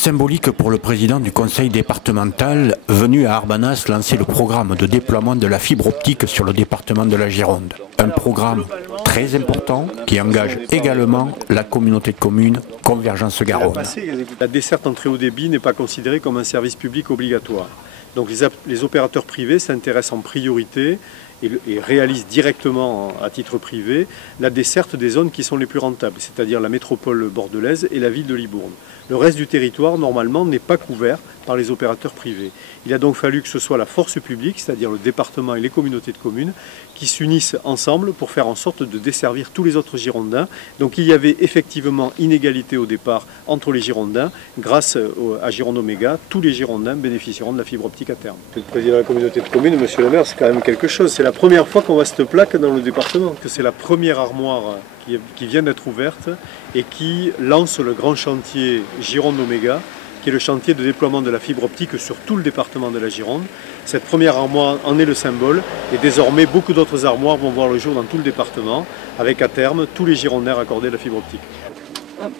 symbolique pour le président du conseil départemental venu à Arbanas lancer le programme de déploiement de la fibre optique sur le département de la Gironde. Un programme très important qui engage également la communauté de communes Convergence Garonne. La desserte en très haut débit n'est pas considérée comme un service public obligatoire. Donc les opérateurs privés s'intéressent en priorité et réalisent directement à titre privé la desserte des zones qui sont les plus rentables, c'est-à-dire la métropole bordelaise et la ville de Libourne. Le reste du territoire, normalement, n'est pas couvert par les opérateurs privés. Il a donc fallu que ce soit la force publique, c'est-à-dire le département et les communautés de communes, qui s'unissent ensemble pour faire en sorte de desservir tous les autres Girondins. Donc il y avait effectivement inégalité au départ entre les Girondins. Grâce à Gironde Oméga, tous les Girondins bénéficieront de la fibre optique à terme. Le président de la communauté de communes, monsieur le maire, c'est quand même quelque chose. C'est la première fois qu'on voit cette plaque dans le département, que c'est la première armoire qui vient d'être ouverte et qui lance le grand chantier Gironde Oméga, qui est le chantier de déploiement de la fibre optique sur tout le département de la Gironde. Cette première armoire en est le symbole et désormais beaucoup d'autres armoires vont voir le jour dans tout le département avec à terme tous les Girondins raccordés à la fibre optique. Hop.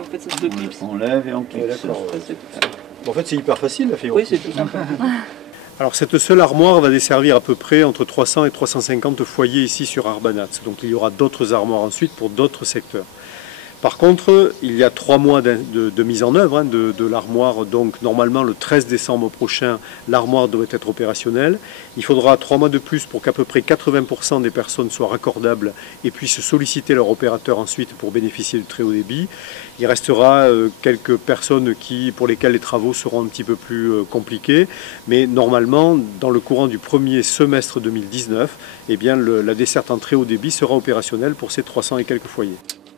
En fait, ça se clipse. On lève et on clipse. En fait c'est hyper facile la fibre Oui, optique. c'est tout simple. Alors cette seule armoire va desservir à peu près entre 300 et 350 foyers ici sur Arbanat. Donc il y aura d'autres armoires ensuite pour d'autres secteurs. Par contre, il y a 3 mois de mise en œuvre de l'armoire. Donc normalement le 13 décembre prochain, l'armoire devrait être opérationnelle. Il faudra 3 mois de plus pour qu'à peu près 80% des personnes soient raccordables et puissent solliciter leur opérateur ensuite pour bénéficier du très haut débit. Il restera quelques personnes pour lesquelles les travaux seront un petit peu plus compliqués. Mais normalement, dans le courant du premier semestre 2019, eh bien, la desserte en très haut débit sera opérationnelle pour ces 300 et quelques foyers.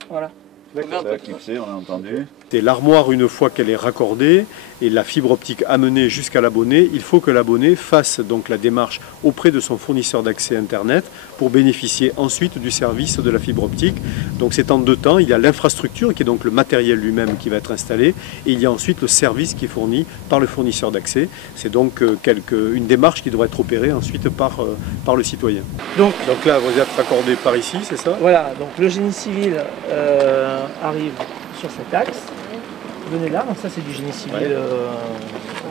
Voilà. Ça a clipsé, on a entendu. Et l'armoire, une fois qu'elle est raccordée et la fibre optique amenée jusqu'à l'abonné, il faut que l'abonné fasse donc la démarche auprès de son fournisseur d'accès Internet pour bénéficier ensuite du service de la fibre optique. Donc c'est en 2 temps. Il y a l'infrastructure qui est donc le matériel lui-même qui va être installé et il y a ensuite le service qui est fourni par le fournisseur d'accès. C'est donc une démarche qui doit être opérée ensuite par le citoyen. Donc là, vous êtes raccordé par ici, c'est ça? Voilà, donc le génie civil arrive sur cet axe. Venez là, donc ça c'est du génie civil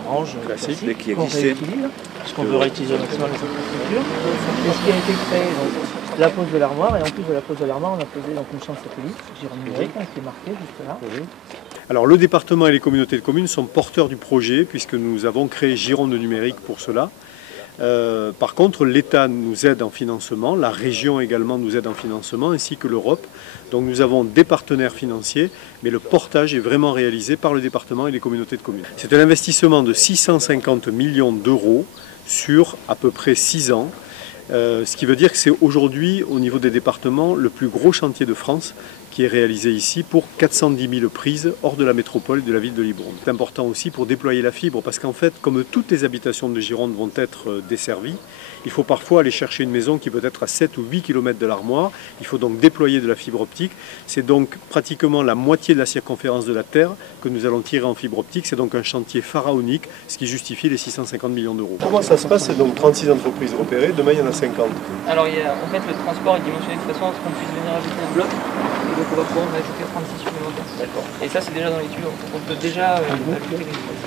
orange classique qu'on réutilise, parce qu'on veut réutiliser au maximum les infrastructures. Et ce qui a été créé, donc, la pose de l'armoire, et en plus de la pose de l'armoire, on a posé donc, une chambre satellite, Gironde numérique, qui est marquée juste là. Alors le département et les communautés de communes sont porteurs du projet puisque nous avons créé Gironde numérique pour cela. Par contre, l'État nous aide en financement, la région également nous aide en financement, ainsi que l'Europe. Donc nous avons des partenaires financiers, mais le portage est vraiment réalisé par le département et les communautés de communes. C'est un investissement de 650 millions d'euros sur à peu près 6 ans. Ce qui veut dire que c'est aujourd'hui, au niveau des départements, le plus gros chantier de France qui est réalisé ici pour 410 000 prises hors de la métropole de la ville de Libourne. C'est important aussi pour déployer la fibre parce qu'en fait, comme toutes les habitations de Gironde vont être desservies, il faut parfois aller chercher une maison qui peut être à 7 ou 8 km de l'armoire. Il faut donc déployer de la fibre optique. C'est donc pratiquement la moitié de la circonférence de la Terre que nous allons tirer en fibre optique. C'est donc un chantier pharaonique, ce qui justifie les 650 millions d'euros. Comment ça se passe? C'est donc 36 entreprises repérées, demain il y en a 50. Alors en fait le transport est dimensionné de façon à ce qu'on puisse venir ajouter un bloc, et donc on va pouvoir en ajouter 36 supplémentaires. D'accord. Et ça c'est déjà dans les tuyaux, donc on peut déjà ajouter les choses.